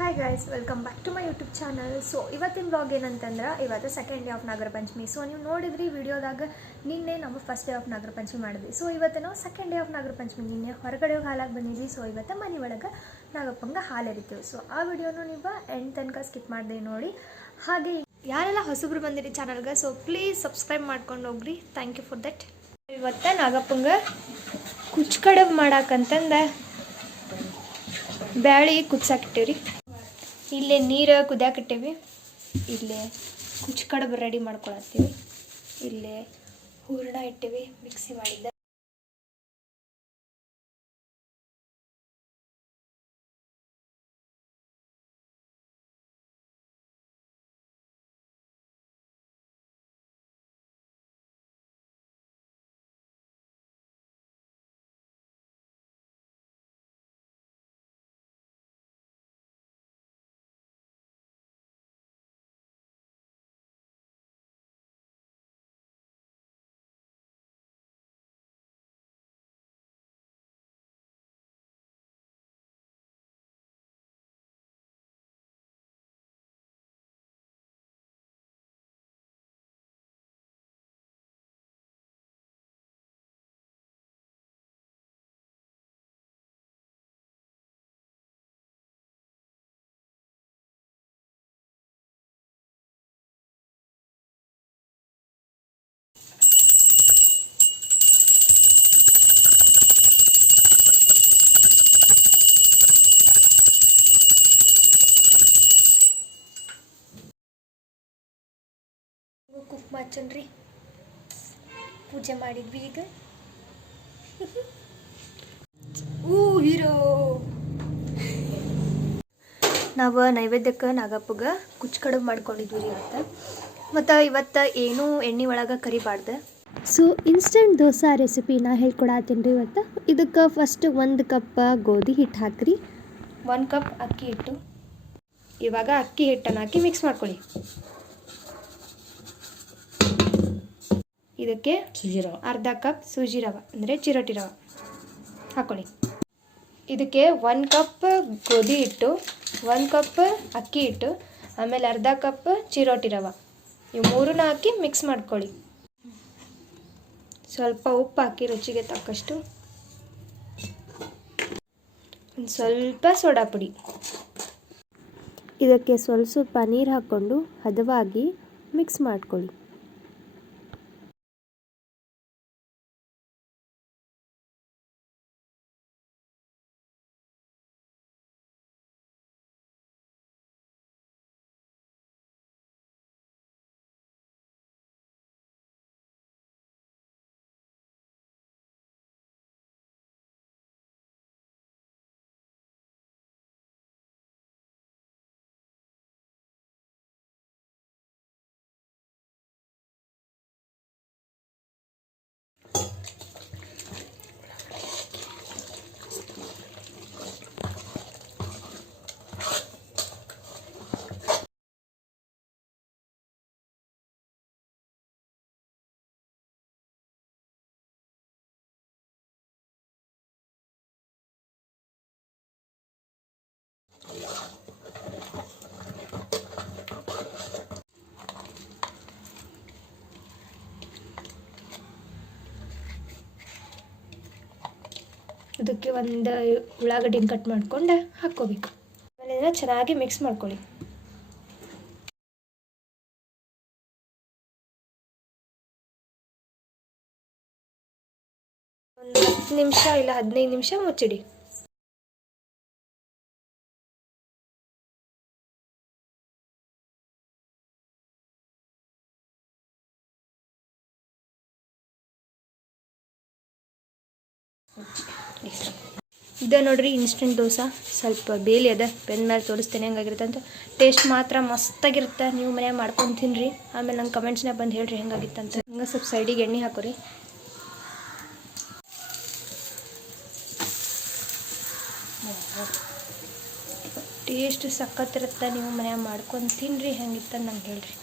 Hi guys, welcome back to my YouTube channel. So ಇವತ್ತಿನ blog ಏನಂತಂದ್ರೆ ಇವತ್ತು second day of Nagara Panchami. So ನೀವು ನೋಡಿದ್ರಿ ವಿಡಿಯೋದಾಗ ನಿನ್ನೆ ನಮ್ಮ first day of Nagara Panchami ಮಾಡಿದ್ವಿ. ಸೊ ಇವತ್ತು ನಾವು second day of Nagara Panchami. ನಿನ್ನೆ ಹೊರಗಡೆ ಹಾಲಾಗಿ ಬಂದಿದ್ವಿ. ಸೊ ಇವತ್ತು ಮನೆ ಒಳಗೆ ನಾಗಪ್ಪಂಗೆ ಹಾಲು ಎರಿತೀವಿ. ಸೊ ಆ ವಿಡಿಯೋನು ನೀವು ಎಂಡ್ ತನಕ ಸ್ಕಿಪ್ ಮಾಡಿದೆ ನೋಡಿ. ಹಾಗೆ ಯಾರೆಲ್ಲ ಹೊಸಬ್ರು ಬಂದಿರಿ ಚಾನಲ್ಗೆ, ಸೊ ಪ್ಲೀಸ್ ಸಬ್ಸ್ಕ್ರೈಬ್ ಮಾಡ್ಕೊಂಡು ಹೋಗ್ರಿ. Thank you for that. ಇವತ್ತು ನಾಗಪ್ಪಂಗೆ ಕುಚ್ ಕಡುಬು ಮಾಡಾಕಂತಂದು ಬ್ಯಾಳಿ ಕುದ್ಸಾಕಿಟ್ಟೇವ್ರಿ. ಇಲ್ಲೇ ನೀರು ಕುದಿಯಾಕಿಟ್ಟೇವಿ. ಇಲ್ಲೇ ಕುಚ್ ಕಡುಬು ರೆಡಿ ಮಾಡ್ಕೊಳತ್ತೀವಿ. ಇಲ್ಲೇ ಹೂರಣ ಇಟ್ಟೇವಿ ಮಿಕ್ಸಿ ಮಾಡಿದ್ದೆ. ಕುಕ್ ಮಾಡ್ಚನ್ರಿ, ಪೂಜೆ ಮಾಡಿದ್ವಿ. ಈಗ ಹೀರೋ ನಾವು ನೈವೇದ್ಯಕ್ಕೆ ನಾಗಪ್ಪಗೆ ಕುಚ್ ಕಡುಬು ಮಾಡ್ಕೊಂಡಿದ್ವಿ ರೀ ಮತ್ತು ಇವತ್ತು ಏನೂ ಎಣ್ಣೆ ಒಳಗೆ ಕರಿಬಾರ್ದು. ಸೊ ಇನ್ಸ್ಟೆಂಟ್ ದೋಸೆ ರೆಸಿಪಿನ ಹೇಳ್ಕೊಡತ್ತೀನಿ ರೀ ಇವತ್ತು. ಇದಕ್ಕೆ ಫಸ್ಟ್ 1 ಕಪ್ ಗೋಧಿ ಹಿಟ್ಟು ಹಾಕ್ರಿ, 1 ಕಪ್ ಅಕ್ಕಿ ಹಿಟ್ಟು. ಇವಾಗ ಅಕ್ಕಿ ಹಿಟ್ಟನ್ನು ಹಾಕಿ ಮಿಕ್ಸ್ ಮಾಡ್ಕೊಳ್ಳಿ. ಇದಕ್ಕೆ ಅರ್ಧ ಕಪ್ ಸೂಜಿ ರವೆ ಅಂದರೆ ಚಿರೋಟಿ ರವೆ ಹಾಕ್ಕೊಳ್ಳಿ. ಇದಕ್ಕೆ 1 ಕಪ್ ಗೋಧಿ ಹಿಟ್ಟು, 1 ಕಪ್ ಅಕ್ಕಿ ಹಿಟ್ಟು, ಆಮೇಲೆ ಅರ್ಧ ಕಪ್ ಚಿರೋಟಿ ರವೆ, ಇವು ಮೂರನ್ನ ಹಾಕಿ ಮಿಕ್ಸ್ ಮಾಡ್ಕೊಳ್ಳಿ. ಸ್ವಲ್ಪ ಉಪ್ಪು ಹಾಕಿ ರುಚಿಗೆ ತಕ್ಕಷ್ಟು, ಒಂದು ಸ್ವಲ್ಪ ಸೋಡಾ ಪುಡಿ. ಇದಕ್ಕೆ ಸ್ವಲ್ಪ ನೀರು ಹಾಕ್ಕೊಂಡು ಹದವಾಗಿ ಮಿಕ್ಸ್ ಮಾಡ್ಕೊಳ್ಳಿ. ಇದಕ್ಕೆ ಒಂದು ಉಳ್ಳಾಗಡ್ಡಿನ ಕಟ್ ಮಾಡ್ಕೊಂಡು ಹಾಕ್ಕೋಬೇಕು. ಆಮೇಲೆ ಇದನ್ನು ಚೆನ್ನಾಗಿ ಮಿಕ್ಸ್ ಮಾಡ್ಕೊಳ್ಳಿ. ಒಂದು 10 ನಿಮಿಷ ಇಲ್ಲ 15 ನಿಮಿಷ ಮುಚ್ಚಿಡಿ. ಇದು ನೋಡ್ರಿ ಇನ್ಸ್ಟೆಂಟ್ ದೋಸೆ. ಸ್ವಲ್ಪ ಬೇಲಿ ಅದ, ಬೆಂದ ಮೇಲೆ ತೋರಿಸ್ತೇನೆ ಹೆಂಗಾಗಿರುತ್ತೆ ಅಂತ. ಟೇಸ್ಟ್ ಮಾತ್ರ ಮಸ್ತಾಗಿರುತ್ತೆ. ನೀವು ಮನ್ಯಾಗ ಮಾಡ್ಕೊಂಡು ತಿನ್ನಿರಿ. ಆಮೇಲೆ ನಂಗೆ ಕಮೆಂಟ್ಸ್ನಾಗ ಬಂದು ಹೇಳ್ರಿ ಹೆಂಗಾಗಿತ್ತಂತ. ಹಂಗೆ ಸ್ವಲ್ಪ ಸೈಡಿಗೆ ಎಣ್ಣೆ ಹಾಕೋರಿ. ಟೇಸ್ಟ್ ಸಖತ್ತಿರುತ್ತೆ. ನೀವು ಮನ್ಯಾಗ ಮಾಡ್ಕೊಂಡು ತಿನ್ನಿರಿ, ಹೆಂಗಿತ್ತ ನಂಗೆ ಹೇಳ್ರಿ.